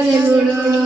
Hallelujah.